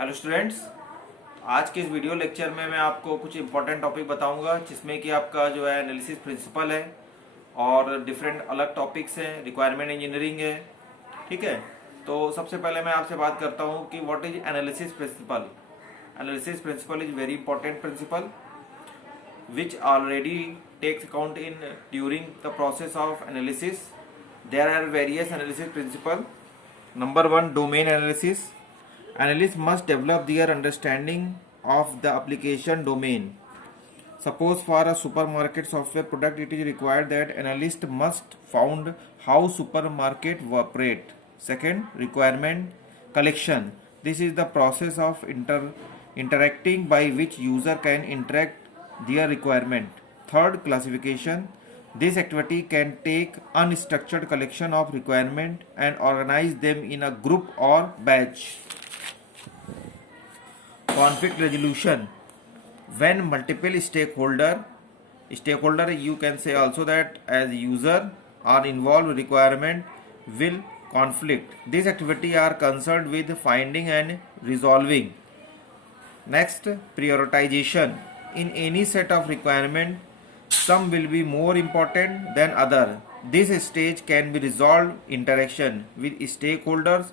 Hello students, आज के इस वीडियो लेक्चर में मैं आपको कुछ इंपॉर्टेंट टॉपिक बताऊंगा जिसमें कि आपका जो है एनालिसिस प्रिंसिपल है और डिफरेंट अलग टॉपिक्स हैं, रिक्वायरमेंट इंजीनियरिंग है। ठीक है, तो सबसे पहले मैं आपसे बात करता हूं कि what is analysis principle. Analysis principle is very important principle which already takes account in during the process of analysis. There are various analysis principle. Number one, domain analysis. Analysts must develop their understanding of the application domain. Suppose for a supermarket software product, it is required that analyst must found how supermarket operate. Second, requirement collection. This is the process of interacting by which user can interact their requirement. Third, classification. This activity can take unstructured collection of requirement and organize them in a group or batch. Conflict resolution. When multiple stakeholder you can say also that as user are involved, requirement will conflict. These activity are concerned with finding and resolving. Next, prioritization. In any set of requirement, some will be more important than other. This stage can be resolved interaction with stakeholders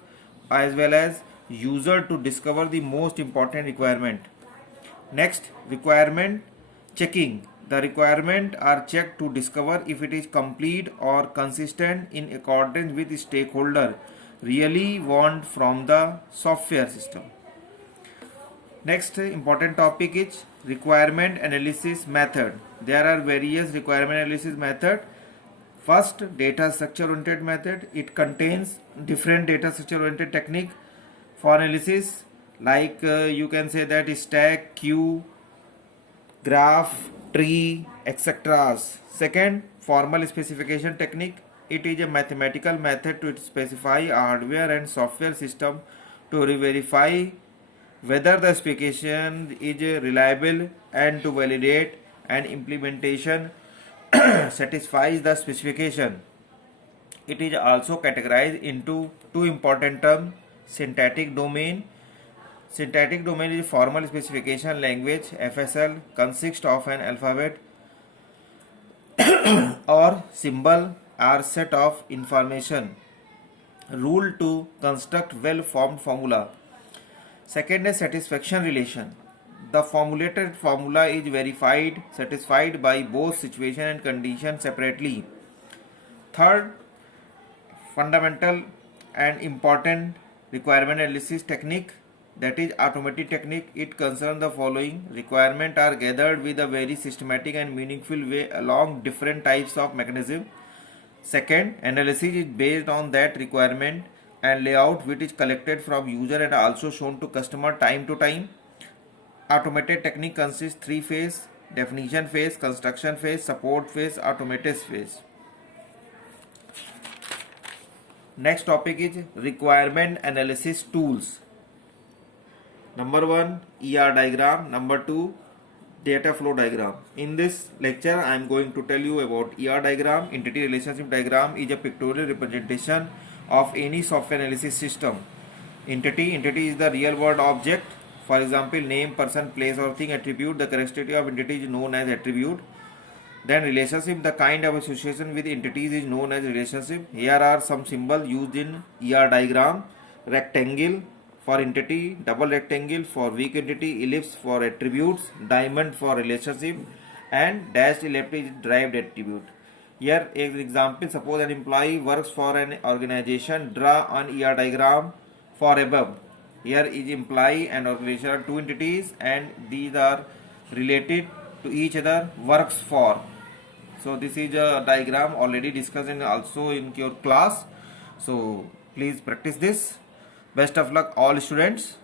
as well as user to discover the most important requirement. Next, requirement checking. The requirements are checked to discover if it is complete or consistent in accordance with stakeholder really want from the software system. Next important topic is requirement analysis method. There are various requirement analysis method. First, data structure oriented method. It contains different data structure oriented technique for analysis, like you can say that stack, queue, graph, tree, etc. Second, formal specification technique. It is a mathematical method to specify hardware and software system to verify whether the specification is reliable and to validate an implementation satisfies the specification. It is also categorized into two important terms: syntactic domain. Syntactic domain is formal specification language. FSL consists of an alphabet or symbol or set of information rule to construct well-formed formula. Second is satisfaction relation. The formulated formula is verified, satisfied by both situation and condition separately. Third, fundamental and important requirement analysis technique, that is automatic technique. It concerns the following: requirements are gathered with a very systematic and meaningful way along different types of mechanism. Second, analysis is based on that requirement and layout which is collected from user and also shown to customer time to time. Automated technique consists three phase: definition phase, construction phase, support phase, automated phase. Next topic is requirement analysis tools. Number one, ER diagram. Number two, data flow diagram. In this lecture, I am going to tell you about ER diagram. Entity relationship diagram is a pictorial representation of any software analysis system. Entity is the real world object. For example, name, person, place or thing. Attribute, the characteristic of entity is known as attribute. Then relationship, the kind of association with entities is known as relationship. Here are some symbols used in ER diagram: rectangle for entity, double rectangle for weak entity, ellipse for attributes, diamond for relationship, and dashed ellipse is derived attribute. Here is example: suppose an employee works for an organization. Draw an ER diagram for above. Here is employee and organization are two entities and these are related to each other. Works for. So this is a diagram already discussed in also in your class. So please practice this. Best of luck all students.